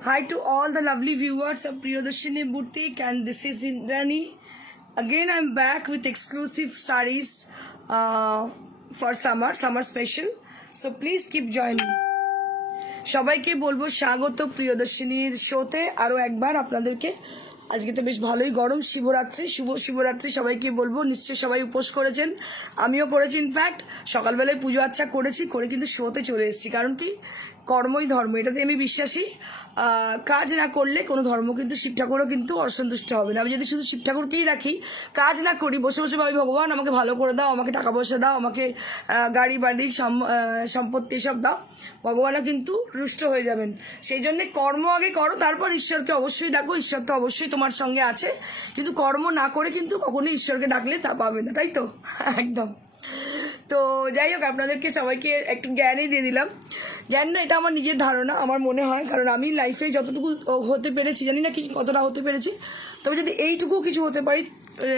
Hi to all the lovely viewers of Priyadarshini Boutique, and this is Indrani. Again, I'm back with exclusive sarees for summer special. So please keep joining. সবাইকে বলবো স্বাগত প্রিয়দর্শিনীর শোতে আরো একবার আপনাদেরকে। আজকে তো বেশ ভালোই গরম, শিবরাত্রি, শুভ শিবরাত্রি সবাইকে বলবো। নিশ্চয়ই সবাই উপোস করেছেন, আমিও করেছি। ইনফ্যাক্ট সকালবেলায় পুজো আচ্ছা করেছি, করে কিন্তু শোতে চলে এসেছি। কারণ কি, কর্মই ধর্ম, এটাতে আমি বিশ্বাসী। কাজ না করলে কোনো ধর্ম কিন্তু শিব ঠাকুরও কিন্তু অসন্তুষ্ট হবে না। আমি যদি শুধু শিব ঠাকুরকেই রাখি, কাজ না করি, বসে বসে ভাবি ভগবান আমাকে ভালো করে দাও, আমাকে টাকা পয়সা দাও, আমাকে গাড়ি বাড়ি সম্পত্তি সব দাও, ভগবানও কিন্তু রুষ্ট হয়ে যাবেন। সেই জন্যে কর্ম আগে করো, তারপর ঈশ্বরকে অবশ্যই ডাকো। ঈশ্বর তো অবশ্যই তোমার সঙ্গে আছে, কিন্তু কর্ম না করে কিন্তু কখনোই ঈশ্বরকে ডাকলে তা পাবে না, তাই তো? একদম। তো যাই হোক, আপনাদেরকে সবাইকে একটু জ্ঞানই দিয়ে দিলাম। জ্ঞান না, এটা আমার নিজের ধারণা, আমার মনে হয়। কারণ আমি লাইফে যতটুকু হতে পেরেছি, জানি না কি কতটা হতে পেরেছি, তবে যদি এইটুকু কিছু হতে পারি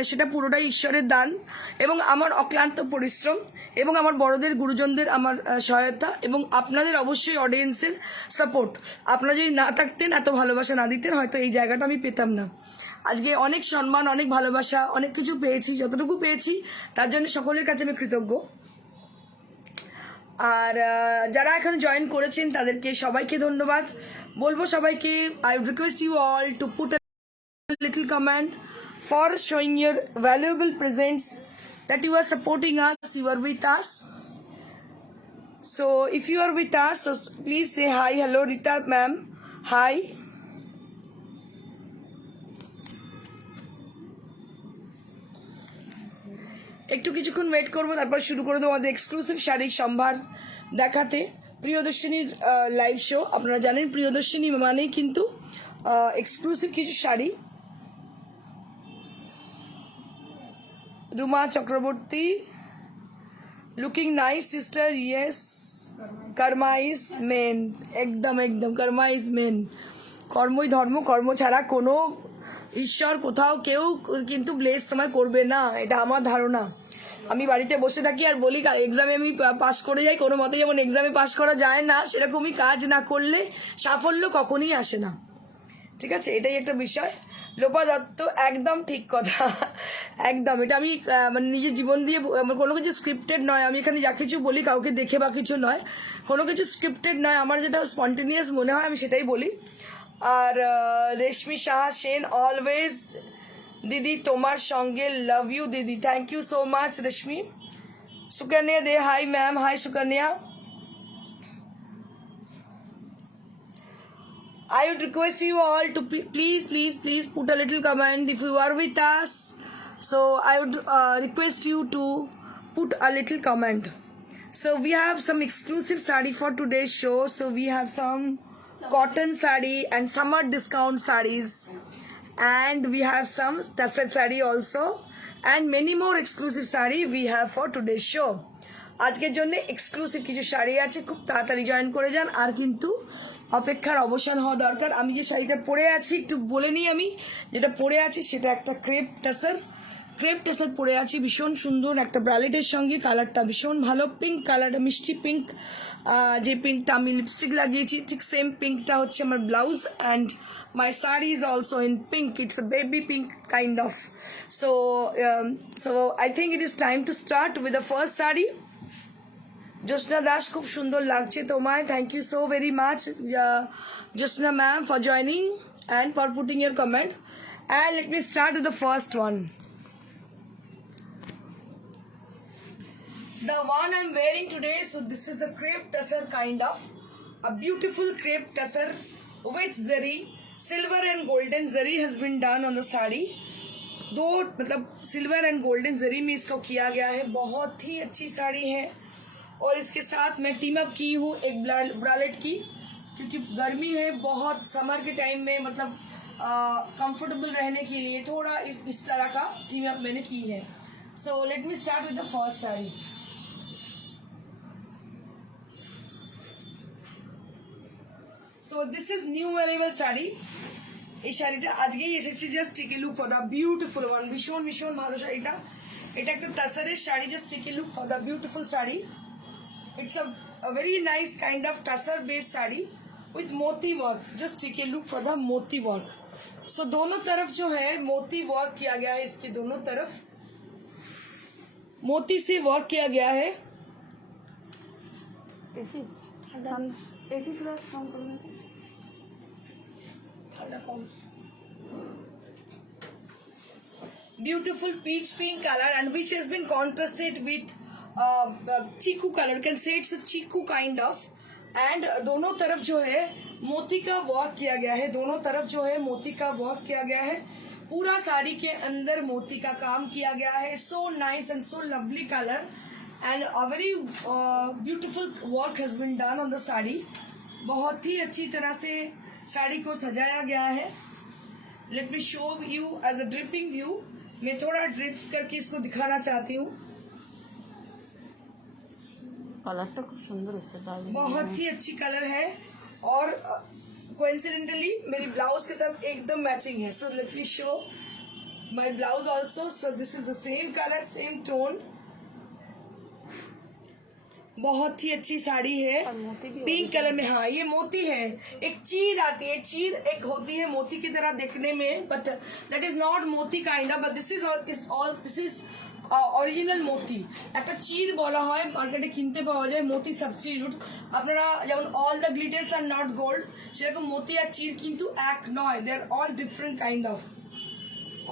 সেটা পুরোটাই ঈশ্বরের দান এবং আমার অক্লান্ত পরিশ্রম এবং আমার বড়দের গুরুজনদের আমার সহায়তা এবং আপনাদের অবশ্যই অডিয়েন্সের সাপোর্ট। আপনারা যদি না থাকতেন, এত ভালোবাসা না দিতেন, হয়তো এই জায়গাটা আমি পেতাম না। আজকে অনেক সম্মান, অনেক ভালোবাসা, অনেক কিছু পেয়েছি। যতটুকু পেয়েছি তার জন্য সকলের কাছে আমি কৃতজ্ঞ। আর যারা এখন জয়েন করেছেন তাদেরকে সবাইকে ধন্যবাদ বলবো। সবাইকে I would request you all to put a little comment for showing your valuable presents that you are supporting us, you are with us. So if you are with us, so please say hi. Hello Rita ma'am, hi. একটু কিছুক্ষণ ওয়েট করবো, তারপর শুরু করে দেবো আমাদের এক্সক্লুসিভ শাড়ির সম্ভার দেখাতে। প্রিয়দর্শিনীর লাইভ শো, আপনারা জানেন প্রিয়দর্শিনী মানেই কিন্তু এক্সক্লুসিভ কিছু sari. Ruma Chakraborty, looking nice sister, yes, karma is main. একদম একদম, কর্মা ইজ মেন। কর্মই ধর্ম, কর্ম ছাড়া কোনো ঈশ্বর কোথাও কেউ কিন্তু ব্লেস সময় করবে না, এটা আমার ধারণা। আমি বাড়িতে বসে থাকি আর বলি এক্সামে আমি পাস করে যাই, কোনো মতে যেমন এক্সামে পাস করা যায় না, সেরকমই কাজ না করলে সাফল্য কখনই আসে না। ঠিক আছে, এটাই একটা বিষয়। লোপা দত্ত, একদম ঠিক কথা, একদম। এটা আমি মানে নিজের জীবন দিয়ে, আমার কোনো কিছু স্ক্রিপ্টেড নয়। আমি এখানে যা কিছু বলি কাউকে দেখে বা কিছু নয়, কোনো কিছু স্ক্রিপ্টেড নয়। আমার যেটা স্পন্টেনিয়াস মনে হয় আমি সেটাই বলি। আর রেশমি সাহা সেন, অলওয়েজ দিদি তোমার সঙ্গে, লাভ ইউ দিদি, thank you so much Reshmi. Sukanya De, hi ma'am, hi Sukanya. I would request you all to please put a little comment if you are with us. So I would request you to put a little comment. So we have some exclusive sari for today's show. So we have some cotton sari and summer discount sarees, and we have some tussar sari also, and many more exclusive sari we have for today's show. আজকের জন্য এক্সক্লুসিভ কিছু শাড়ি আছে, খুব তাড়াতাড়ি জয়েন করে যান। আর কিন্তু অপেক্ষার অবসান হওয়া দরকার। আমি যে শাড়িটা পরে আছি একটু বলে নিই, আমি যেটা পরে আছি সেটা একটা ক্রেপ টাসার পরে আছি, ভীষণ সুন্দর একটা ব্রালেটের সঙ্গে। কালারটা ভীষণ ভালো, পিঙ্ক কালারটা, মিষ্টি পিঙ্ক। যে পিঙ্কটা আমি লিপস্টিক লাগিয়েছি ঠিক সেম পিঙ্কটা হচ্ছে আমার blouse, and my sari is also in pink, it's a baby pink kind of. So I think it is time to start with the first sari. Josna Das, খুব সুন্দর লাগছে তোমায়, thank you so very much Josna ma'am for joining and for putting your comment. And let me start with the first one. The one I'm wearing today, so this is a crepe tussar kind of, a beautiful crepe tussar with zari, silver and golden zari has been done on the sari. दो मतलब silver and golden जरी में इसको किया गया है, बहुत ही अच्छी साड़ी है। और इसके साथ मैं टीम अप की हूँ एक ब्रालेट की, क्योंकि गर्मी है बहुत, समर के टाइम में मतलब कंफर्टेबल रहने के लिए थोड़ा इस तरह का टीम अप मैंने की है। So let me start with the first sari. So this is new arrival sari. এই শাড়িটা আজকেই এসেছে, just take a look for the beautiful one. ভীষণ ভীষণ ভালো শাড়িটা, এটা একটা টাসারের sari, just take a look for the beautiful sari. It's a very nice kind of tussar based sari, with moti work. Just take a look for the moti work. So दोनों तरफ जो है मोती वर्क किया गया है. इसके दोनों तरफ मोती से वर्क किया गया है. एसी थोड़ा कम करना. Beautiful peach pink color and which has been contrasted with chiku color. You can say it's a chiku kind of. And दोनों तरफ जो है मोती का वर्क किया गया है. दोनों तरफ जो है मोती का वर्क किया गया है. पूरा साड़ी के अंदर मोती का काम किया गया है. So nice and so lovely color and a very beautiful work has been done on the sari. बहुत ही अच्छी तरह से साड़ी को सजाया गया है. Let me show you as a dripping view. मैं थोड़ा ड्रिप करके इसको दिखाना चाहती हूँ. कलरটা খুব সুন্দর হচ্ছে. बहुत ही अच्छी कलर है और कोइंसिडेंटली मेरी ब्लाउज के साथ एकदम मैचिंग है. So let me show my blouse also. So this is the same colour same tone. बहुत ही अच्छी साड़ी है पिंक कलर में. हाँ ये मोती है. एक चीर आती है. चीर एक होती है मोती की तरह देखने में but that is not moti kind of. But this is original moti. একটা চির বলা হয় মার্কেটে কিনতে পাওয়া যায় মোতি সাবস্টিটিউট. আপনারা যেমন all the glitters are not gold সেরকম মোতি আর চির কিন্তু এক নয়. দে আর অল ডিফারেন্ট কাইন্ড অফ.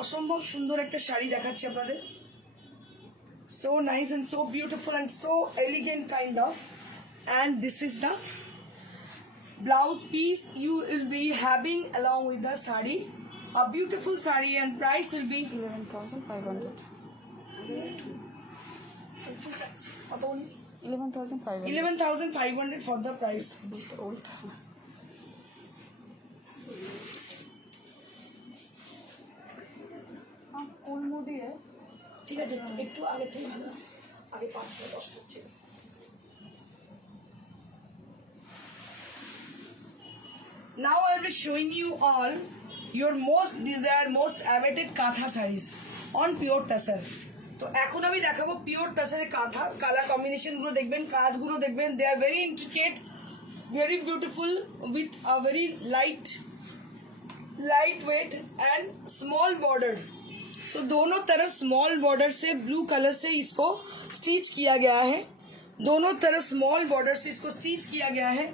অসম্ভব সুন্দর একটা শাড়ি দেখাচ্ছি আপনাদের. So nice and so beautiful and so elegant kind of. And this is the blouse piece you will be having along with the sari. A beautiful sari and price will be 11,500. 11,500. 11,500 for the price. কোন মোডে है? ঠিক আছে একটু আগে থেকে ভালো আছে. আগে 5-10 হচ্ছে. Now I will be showing you all your most desired, most awaited কাঁথা sarees on pure tussar. তো এখন আমি দেখাবো পিওর টাসারের কাঁথা. কালার কম্বিনেশন গুলো দেখবেন, কাজগুলো দেখবেন. They are very intricate, very beautiful with a very light weight and small border. So दोनों तरफ स्मॉल बॉर्डर से ब्लू कलर से इसको स्टिच किया गया है. दोनों तरफ स्मॉल बॉर्डर से इसको स्टिच किया गया है.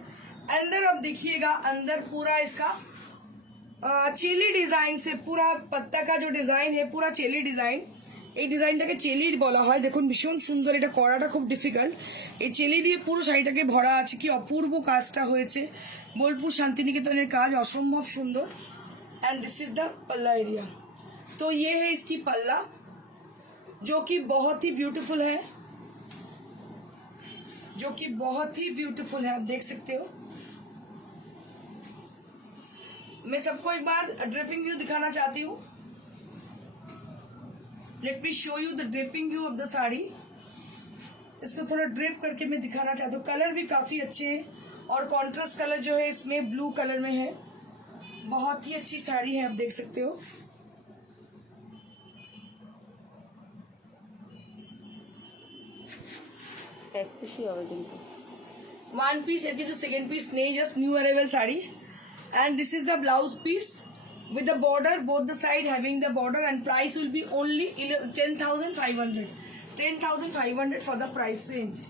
अंदर अब देखिएगा अंदर पूरा इसका चेली डिजाइन से पूरा पत्ता का जो डिजाइन है पूरा चेली डिजाइन. এই ডিজাইনটাকে চেলি বলা হয়. দেখুন ভীষণ সুন্দর. এটা করাটা খুব ডিফিকাল্ট. এই চেলি দিয়ে পুরো শাড়িটাকে ভরা আছে. কি অপূর্ব কাজটা হয়েছে. বোলপুর শান্তিনিকেতনের কাজ অসম্ভব সুন্দর. एंड दिस इज द पल्ला एरिया. तो ये है इसकी पल्ला जो कि बहुत ही ब्यूटीफुल है. जो कि बहुत ही ब्यूटीफुल है. आप देख सकते हो. मैं सबको एक बार ड्रिपिंग व्यू दिखाना चाहती हूँ. Let me show you the dripping view of the sari. इसको थोड़ा ड्रिप करके मैं दिखाना चाहती हूँ. कलर भी काफी अच्छे हैं और कॉन्ट्रास्ट कलर जो है इसमें ब्लू कलर में है. बहुत ही अच्छी साड़ी है. आप देख सकते हो. एक पीस ही होगा जिनको. वन पीस है कि जो सेकेंड पीस नहीं, just new arrival sari. And this is the blouse piece with the border, both the side having the border, and price will be only 10,500. 10,500 for the price range.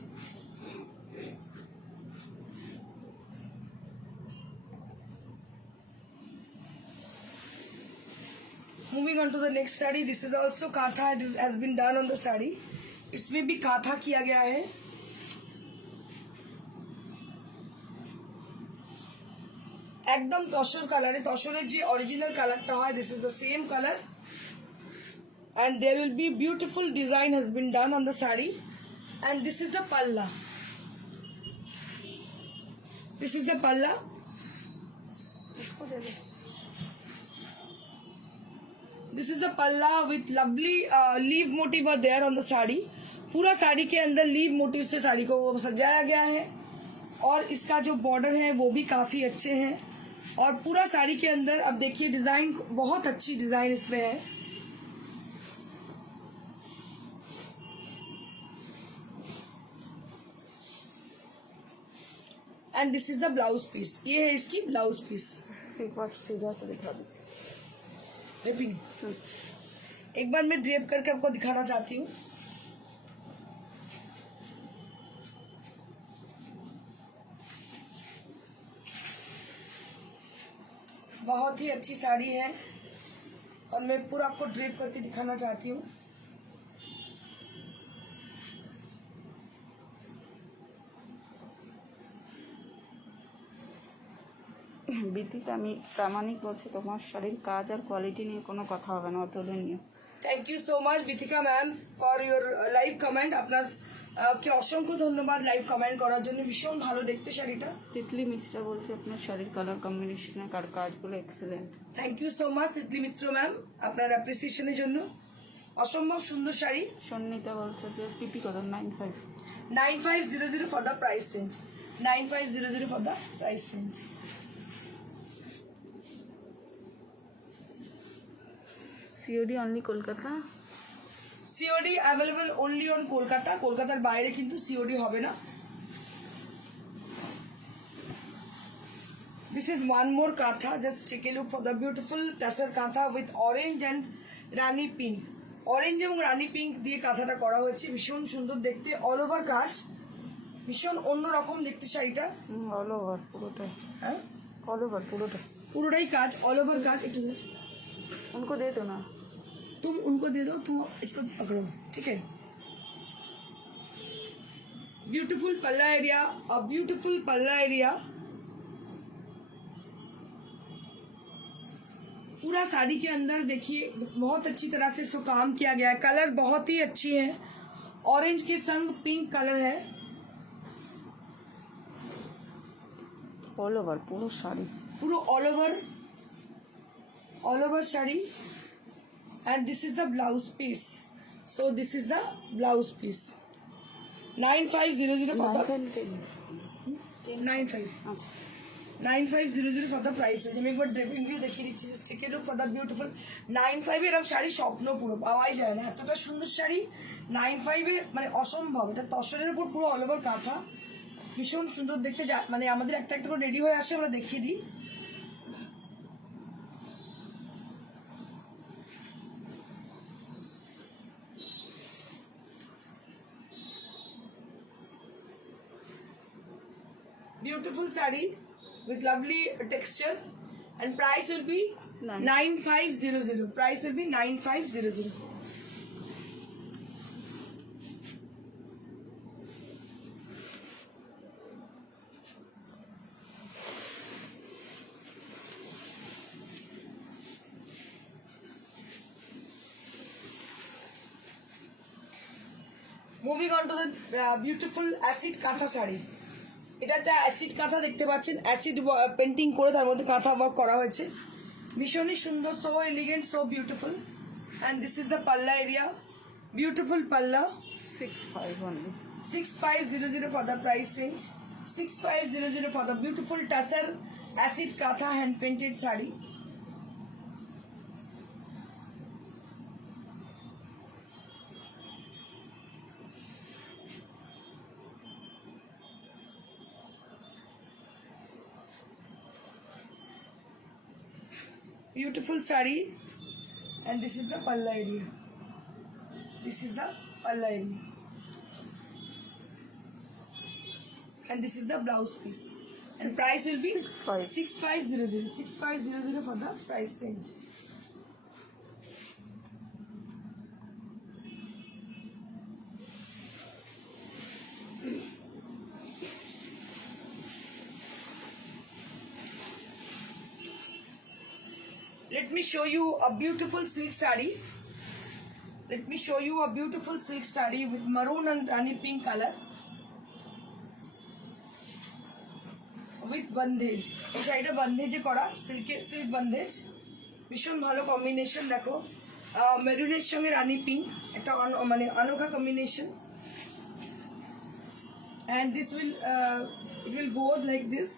Moving on to the next saree. This is also काथा has been done on the saree. इसमें भी काथा किया गया है. একদম তসর কালারে. তসরের যে অরিজিনাল কালারটা হয় this is the same colour. and there will be beautiful design has been done on the saree. and this is the palla. This is the palla. This is the palla with lovely leaf motif are there on the saree. पूरा साड़ी के अंदर leave motive से साड़ी को सजाया गया है. और इसका जो बॉर्डर है वो भी काफी अच्छे हैं. और पूरा साड़ी के अंदर अब देखिए डिजाइन बहुत अच्छी डिजाइन इसमें है. And this is the blouse piece, ये है इसकी ब्लाउज पीस। एक बार सीधा से दिखा दो। ड्रेपिंग एक बार मैं ड्रेप करके आपको दिखाना चाहती हूँ। बहुत ही अच्छी साड़ी है और मैं पूरा आपको ड्रेप करके दिखाना चाहती हूँ। বিদিতা আমি প্রামাণিক বলছি, তোমার শাড়ির কাজ আর কোয়ালিটি নিয়ে কোনো কথা হবে না, অতুলনীয়। Thank you so much Bithika ma'am for your live comment. আপনার কে অসংখ্য ধন্যবাদ লাইভ কমেন্ট করার জন্য, ভীষণ ভালো দেখতে শাড়িটা। তিতলি মিশ্রা বলছে আপনার শাড়ির কালার কম্বিনেশনে আর কাজগুলো excellent. Thank you so much Titli Mitra ma'am আপনার অ্যাপ্রিসিয়েশনের জন্য, অসম্ভব সুন্দর শাড়ি। সন্নিতা বলছে যে পিপি কত 95। 9500 for the price range, 9500 for the price range। COD only Kolkata. COD available only on Kolkata, কলকাতার বাইরে কিন্তু সিওডি হবে না। This is one more katha, just take a look for the beautiful tassel katha with orange and rani pink। Orange এবং রানি পিঙ্ক দিয়ে কাঁথাটা করা হয়েছে, ভীষণ সুন্দর দেখতে, অল ওভার কাজ, ভীষণ অন্যরকম দেখতে শাড়িটা। অল ওভার পুরোটা, হ্যাঁ অল ওভার পুরোটা, পুরোটাই কাজ, অল ওভার কাজ। একটু उनको दे दो ना, तुम उनको दे दो, तुम इसको पकड़ो, ठीक है। ब्यूटीफुल पल्ला एरिया, अ ब्यूटीफुल पल्ला एरिया, पूरा साड़ी के अंदर देखिए बहुत अच्छी तरह से इसको काम किया गया है। कलर बहुत ही अच्छी है, ऑरेंज के संग पिंक कलर है। ऑल ओवर पूरा साड़ी, पूरा all over sari. And this is the blouse piece, so this is the blouse piece. 9500 for the 95 আচ্ছা 9500 for the price range। আমি একবার ড্রেপিং ভিউ দেখিয়ে দিচ্ছি, just take a look for the beautiful 95 এরকম শাড়ি স্বপ্ন পুরো পাওয়াই যায় না, এতটা সুন্দর শাড়ি 95 এ মানে অসম্ভব। এটা তসরের উপর পুরো অল ওভার কাঁথা, ভীষণ সুন্দর দেখতে। মানে আমাদের একটা একটা করে রেডি হয়ে আসে, আমরা দেখিয়ে দিই। Beautiful saree with lovely texture and price will be 9500। Price will be 9500। Moving on to the beautiful acid কাঁথা শাড়ি। এটাতে অ্যাসিড কাঁথা দেখতে পাচ্ছেন, অ্যাসিড পেন্টিং করে তার মধ্যে কাঁথা ওয়ার্ক করা হয়েছে, ভীষণই সুন্দর, so elegant, so beautiful. And this is the পাল্লা এরিয়া, বিউটিফুল পাল্লা। 65 only, 6500 for the price range, 6500 for the beautiful tassel acid katha hand painted sari। Beautiful sari, and this is the palla area, this is the palla area, and this is the blouse piece, and price will be 6500 6500 for the price range। Let me show you a beautiful silk saree. Let me show you a beautiful silk saree with maroon and rani pink color with bandhej। এই শাড়িটা bandhej করা, silk bandhej, ভীষণ ভালো কম্বিনেশন। দেখো মেরুনের সঙ্গে রানি পিঙ্ক, একটা মানে অনোখা combination. and this will it will goes like this,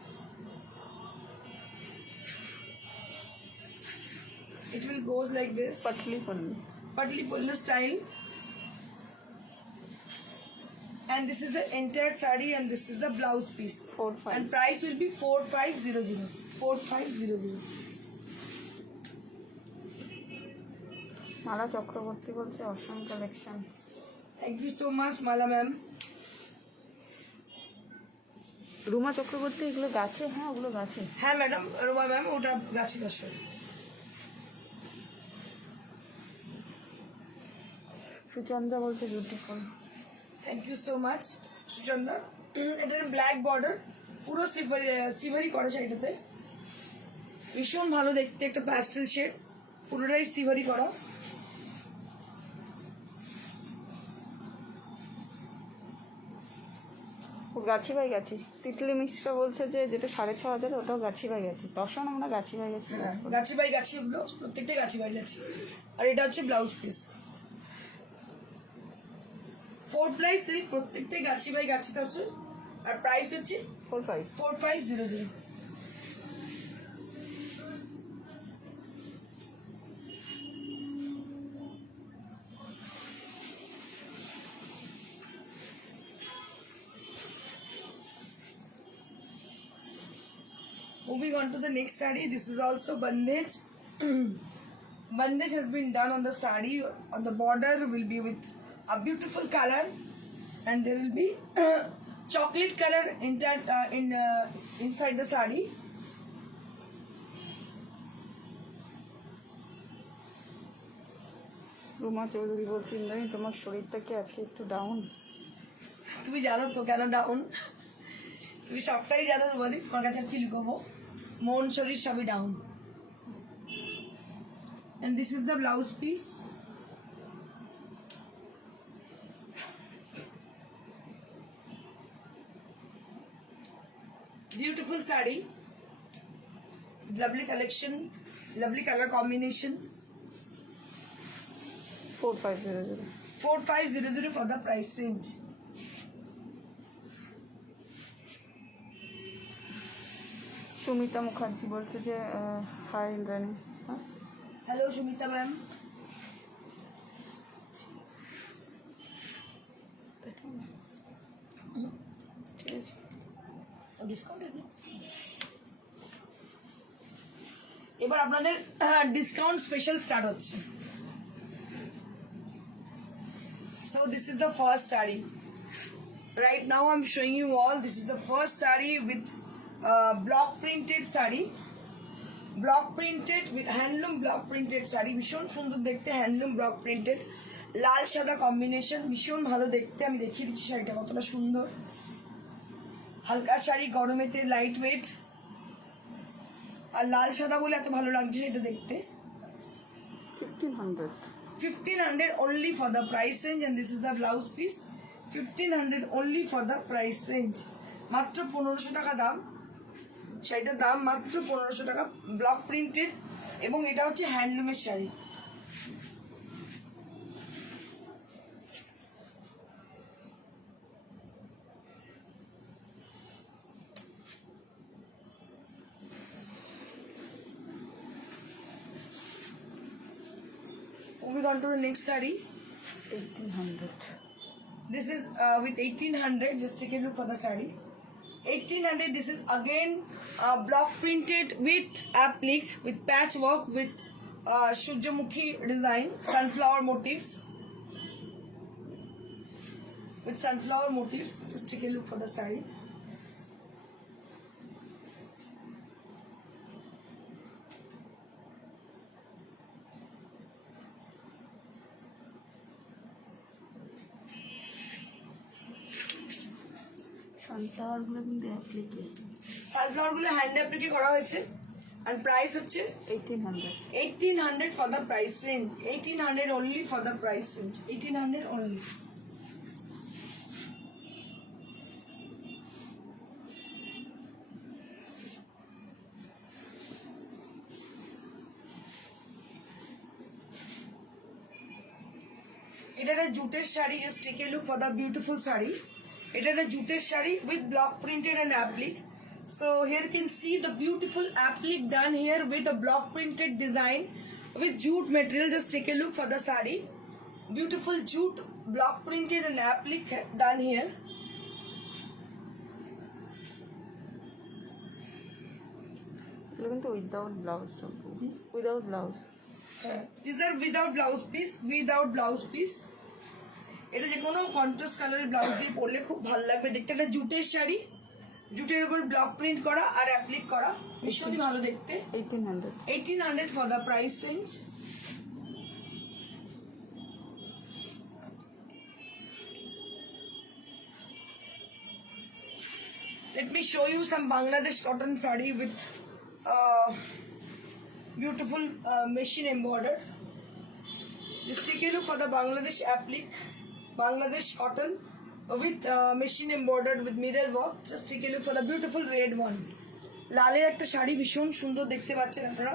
it will goes like this, पटली पल्लू, patli pallu style, and this is the entire saree, and this is the blouse piece. 45. And price will be 4500. 4500. Mala Chakraborty বলছে Assam collection. Thank you so much, Mala ma'am. Ruma Chakraborty এগুলো গাছে? হ্যাঁ ওগুলো গাছে। হ্যাঁ ম্যাডাম, রোমা ম্যাম ওটা গাছি দর্শন। সুচন্দ্রা বলছে beautiful. Thank you so much Suchanda. এটার ব্ল্যাক বর্ডার, পুরো সিভারি করা শাড়িটাতে, ভীষণ ভালো দেখতে, একটা প্যাস্টেল শেড, পুরোটাই সিভারি করা। ও গাছি বাই গাছি। তিতলি মিশ্র বলছে যে যেটা 6500 ওটাও গাছি বাই গাছি। দর্শন আমরা গাছি বাই গাছি। গাছি বাই গাছি, ওগুলো প্রত্যেকটাই গাছি বাই গাছি। আর এটা হচ্ছে ব্লাউজ পিস, 4 প্লাই সিল্ক, প্রত্যেকটাই গাছি বাই গাছি দর্শন। আর প্রাইস হচ্ছে 45। 4500। Moving on to the next saree, this is also bandage. Bandage has been done on the saree. On the border will be with a beautiful color, and there will be chocolate color inside the saree. Ruma চৌধুরী বলছে ইন্দ্রাণী তোমার শরীরটা কি আজকে একটু ডাউন? তুমি জানো তো কেন ডাউন, তুমি সবটাই জানো বলি, তোমার কাছে আর কি লুকাবো, মন শরীর সবই down. And this is the blouse piece. Beautiful saree, lovely collection, lovely color combination. 4500। 4500 for the price range. Sumita মুখার্জি বলছে যে হাই ইন্দ্রাণী। হ্যাঁ Hello Shumita ma'am. ঠিক আছে। ডিসকাউন্ট এবার আপনাদের ডিসকাউন্ট স্পেশাল স্টার্ট হচ্ছে। So this is the first saree. Right now I'm showing you all. This is the first saree with block printed saree. Block printed with handloom block printed saree. ভীষণ সুন্দর দেখতে, handloom block printed, লাল সাদা কম্বিনেশন, ভীষণ ভালো দেখতে। আমি দেখিয়ে দিচ্ছি শাড়িটা কতটা সুন্দর, হালকা শাড়ি, গরমেতে লাইট ওয়েট, আর লাল সাদা বলে এত ভালো লাগছে এটা দেখতে। 1500। 1500 only for the price range, and this is the blouse piece. 1500 only for the price range. মাত্র 1500 টাকা দাম, শাড়িটার দাম মাত্র 1500 টাকা, ব্লক প্রিন্টেড, এবং এটা হচ্ছে হ্যান্ডলুমের sari. Moving on to the next saree. 1800। This is with 1800. Just take a look for the saree. 1800. This is again block printed with applique, with patchwork, with Surjamukhi design, sunflower motifs. With sunflower motifs. Just take a look for the saree. সানফ্লাওয়ারগুলো কিন্তু অ্যাপ্লিকে, সানফ্লাওয়ারগুলো হ্যান্ড অ্যাপ্লিকে করা হয়েছে, আর প্রাইস হচ্ছে 1800। 1800 for the price range. 1800 only for the price range. 1800 only. এটা একটা জুটের sari, just take a look for the beautiful sari. এটা একটা জুটের sari with block printed and applique. So here you can see the beautiful applique done here with a block printed design with jute material. Just take a look for the saree. Beautiful jute block printed and applique done here. এগুলো কিন্তু without blouse, without blouse. হ্যাঁ, this are without blouse piece, without blouse piece. এটা যে কোনো কন্ট্রাস্ট কালারের ব্লাউজ দিয়ে পরলে খুব ভালো লাগবে দেখতে। একটা জুটের শাড়ি, জুটের উপর ব্লক প্রিন্ট করা আর অ্যাপ্লিক করা, ভীষণই ভালো দেখতে। 1800। 1800 for the price range. Let me show you some Bangladesh cotton sari with beautiful machine embroidered. Just take a look for the Bangladesh applique, Bangladesh cotton with machine embroidered with mirror work. Just take a look for the beautiful red one. লালের একটা শাড়ি ভীষণ সুন্দর দেখতে পাচ্ছেন আপনারা।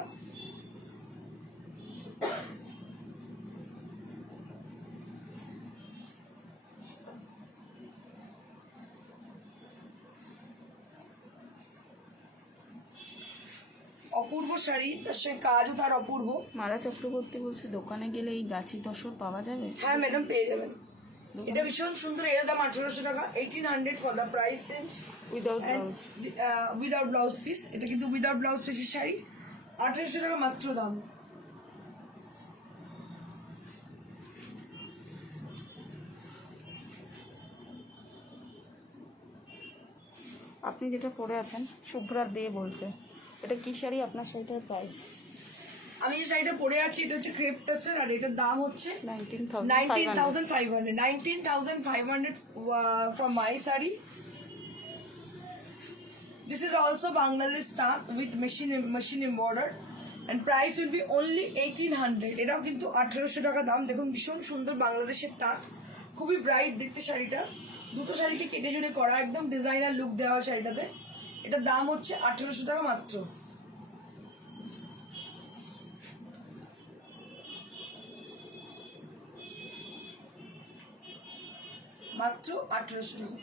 অপূর্ব শাড়ি, তার সঙ্গে কাজও তার অপূর্ব। মালা চক্রবর্তী বলছে দোকানে গেলে এই গাছি তসর পাওয়া যাবে? হ্যাঁ ম্যাডাম, পেয়ে যাবেন। এটা ভীষণ সুন্দর, এর দাম 1800 টাকা। 1800 for the price range without blouse. Without blouse piece. এটা কিন্তু উইদাউট ব্লাউজ পিসের শাড়ি, 1800 টাকা মাত্র দাম। আপনি যেটা পরে আছেন শুভ্রা দিয়ে বলছে, এটা কি শাড়ি? আপনার শাড়িটার প্রাইস? আমি যে শাড়িটা পরে আছি এটা হচ্ছে ক্রেপ তাসের, আর এটার দাম হচ্ছে 19,500। 19,500 from my saree. This is also Bangladesh stamp with machine embroidered and price will be only 1800. এটাও কিন্তু 1800 টাকা দাম। দেখুন ভীষণ সুন্দর বাংলাদেশের তাঁত, খুবই ব্রাইট দেখতে শাড়িটা। দুটো শাড়িকে কেটে জুড়ে করা, একদম ডিজাইনার লুক দেওয়া শাড়িটাতে। এটার দাম হচ্ছে 1800 টাকা মাত্র। মাত্র 1800 টাকা।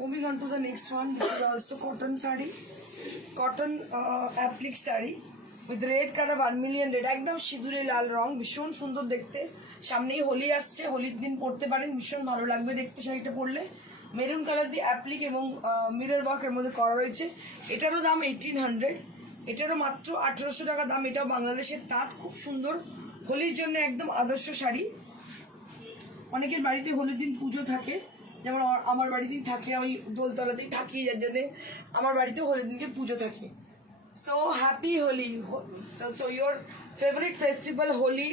Moving on to the next one, this is also cotton saree, cotton applique saree with red color, 1 million red, একদম সিঁদুরে লাল রং, ভীষণ সুন্দর দেখতে। সামনেই হোলি আসছে, হোলির দিন পরতে পারেন, ভীষণ ভালো লাগবে দেখতে শাড়িটা পরলে। মেরুন কালার দিয়ে অ্যাপ্লিক এবং মিরর ওয়ার্কের মধ্যে করা রয়েছে। এটারও দাম 1800, এটারও মাত্র 1800 টাকা দাম। এটাও বাংলাদেশের তাঁত, খুব সুন্দর, হোলির জন্য একদম আদর্শ শাড়ি। অনেকের বাড়িতে হোলির দিন পুজো থাকে, যেমন আমার বাড়িতেই থাকে, আমি দোলতলাতেই থাকি, যার জন্যে আমার বাড়িতেও হোলির দিনকে পুজো থাকে। So happy Holi. So your favourite festival Holi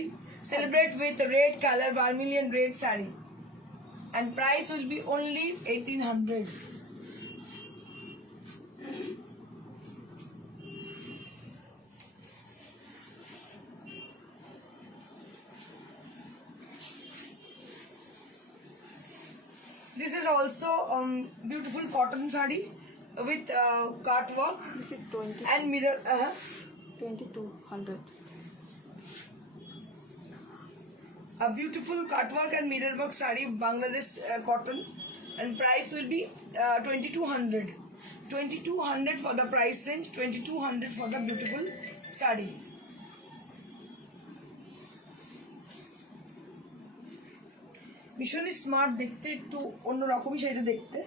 celebrate with red colour vermilion red sari and price will be only 1800. This is also beautiful cotton saree with cut work. This is 20 and mirror 2200. A beautiful cut work and mirror work saree, Bangladesh cotton, and price will be 2200. 2200 for the price range, 2200 for the beautiful saree. ভীষণই স্মার্ট দেখতে, একটু অন্যরকমই শাড়িটা দেখতে।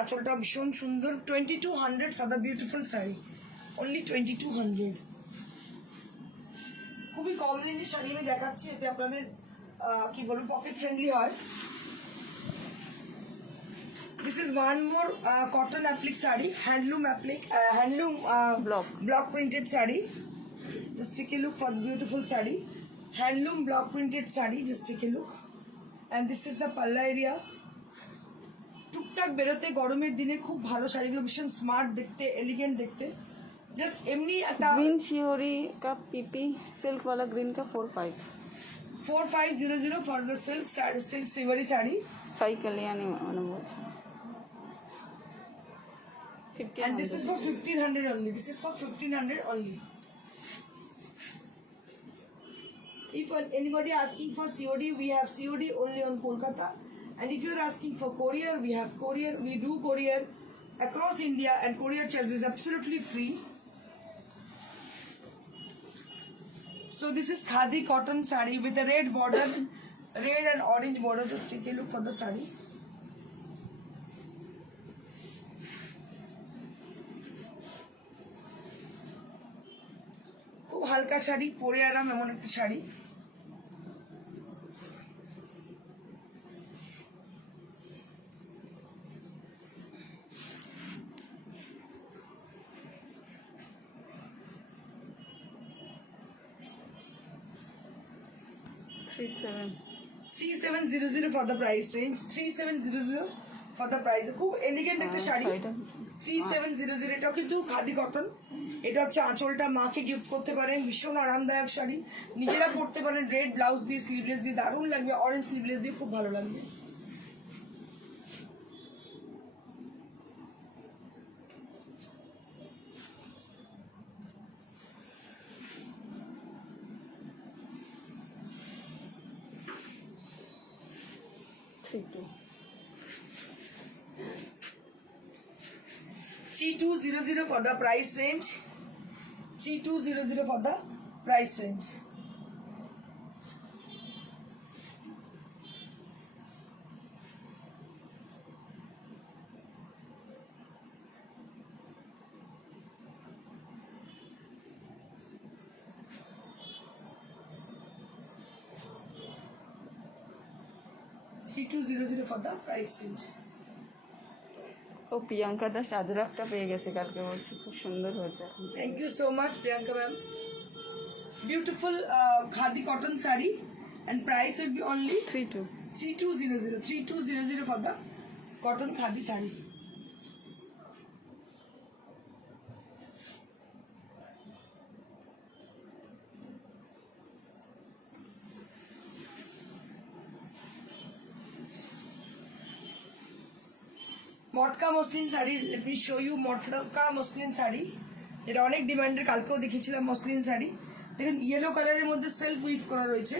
আঁচলটা ভীষণ সুন্দর। 2200 for the beautiful saree, only 2200. খুবই কম রেঞ্জের শাড়ি আমি দেখাচ্ছি, এতে আপনাদের কি বলবো পকেট ফ্রেন্ডলি হয়। This is one more cotton applique saree, handloom applique, handloom block printed saree. Just take a look for the beautiful saree, handloom block printed saree. Just take a look, and this is the palla area. টুকটাক বেরোতে গরমের দিনে খুব ভালো শাড়িগুলো, ভীষণ স্মার্ট দেখতে, এলিগেন্ট দেখতে। जस्ट एमनी একটা ग्रीन शियोरी का पीपी सिल्क वाला ग्रीन का 4500 for the silk sari, silk silvery sari. साई कल्याणी मैंने बोला 1500 and this is for 1500 only. This is for 1500 only. If anybody asking for COD, we have COD only on Kolkata, and if you are asking for courier, we have courier. We do courier across India, and courier charge is absolutely free. So this is khadi cotton sari with a red border, red and orange border. Just take a look for the sari. খুব হালকা শাড়ি, পরে আরাম এমন একটা শাড়ি। $3700 3700 for the price range. 3700 for the price. খুব এলিগেন্ট একটা শাড়ি। 3700 এটাও কিন্তু খাদি কটন। এটা হচ্ছে আঁচলটা মাকে গিফট করতে পারেন, ভীষণ আরামদায়ক শাড়ি। নিজেরা পরতে পারেন, রেড ব্লাউজ দিয়ে স্লিভলেস দিয়ে দারুণ লাগবে, অরেঞ্জ স্লিভলেস দিয়ে খুব ভালো লাগবে।3200 for the price range. 3200 for the price range. $3200 for the price range. ও প্রিয়াঙ্কা দাস আজরাকটা পেয়ে গেছে কালকে, বলছি খুব সুন্দর হয়েছে। Thank you so much, Priyanka ma'am. Beautiful khadi cotton sari, and price will be only 3200. 3200 for the cotton khadi sari. Matka muslin sari, let me show you matka muslin sari, যেটা অনেক ডিমান্ডের, কালকেও দেখিয়েছিলাম মসলিন শাড়ি। দেখুন ইয়েলো কালারের মধ্যে সেলফ উইভ করা রয়েছে,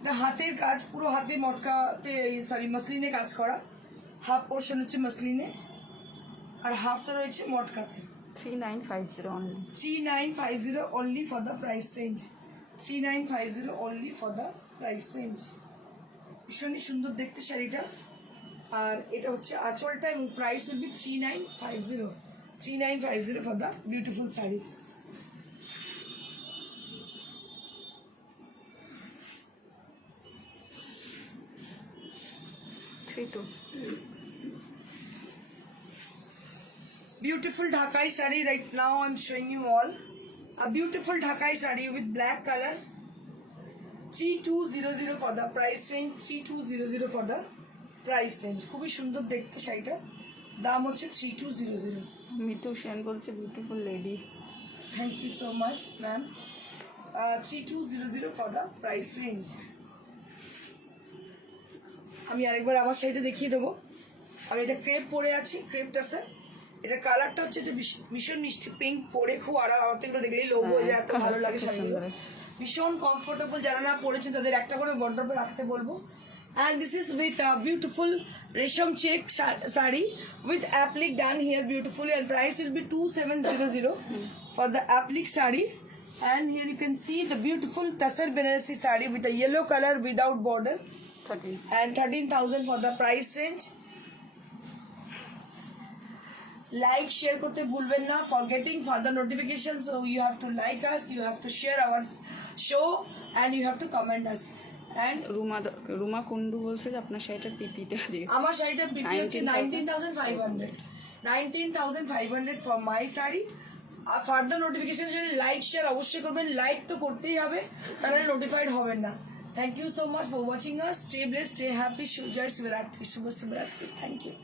এটা হাতের কাজ, পুরো হাতে মটকাতে সরি মসলিনে কাজ করা। হাফ পোর্শন হচ্ছে মসলিনে আর হাফটা রয়েছে মটকাতে। 3950 only. 3950 only for the price range. 3950 only for the price range. ভীষণই সুন্দর দেখতে শাড়িটা। আর এটা হচ্ছে আঁচলটা এবং price will be 3950. 3950 for the beautiful sari. Beautiful Dhakai saree. Right now I'm showing you all a beautiful Dhakai saree with black color. 3200 for the price range. 3200 for the price range. খুবই সুন্দর দেখতে শাড়িটা, দাম হচ্ছে 3200. মিতু সেন বলছে beautiful lady. Thank you so much ma'am. 3200 for the price range. আমি আরেকবার আমার শাড়িটা দেখিয়ে দেবো। আমি এটা ক্রেপ পরে আছি, ক্রেপটা স্যার, এটা কালারটা হচ্ছে এটা ভীষণ মিষ্টি পিঙ্ক, পরে খুব আরাম, আমার তো এগুলো দেখলেই লোভ হয়ে যায়, এত ভালো লাগে শাড়িগুলো, ভীষণ কমফোর্টেবল। যারা না পরেছে তাদের একটা করে ওয়ার্ড্রপে রাখতে বলবো। And this is with a beautiful resham check sari with applique done here beautifully, and price will be 2700 for the applique sari. And here you can see the beautiful Tasar Banarasi sari with a yellow color without border, 13. and 13,000 for the price range. Like, share করতে ভুলবেন না, for getting further notifications. So you have to like us, you have to share our show, and you have to comment us. And Ruma কুন্ডু বলছে যে আপনার শাড়িটার পিপিটা দিয়ে। আমার শাড়িটার পিপি হচ্ছে 19,500. 19,500 for my শাড়ি। আর ফার্দার নোটিফিকেশনের জন্য লাইক শেয়ার অবশ্যই করবেন, লাইক তো করতেই হবে, তাহলে নোটিফাইড হবেন না। Thank you so much for watching us, stay blessed, stay happy, জয় শিবরাত্রি, শুভ শিবরাত্রি, থ্যাংক ইউ।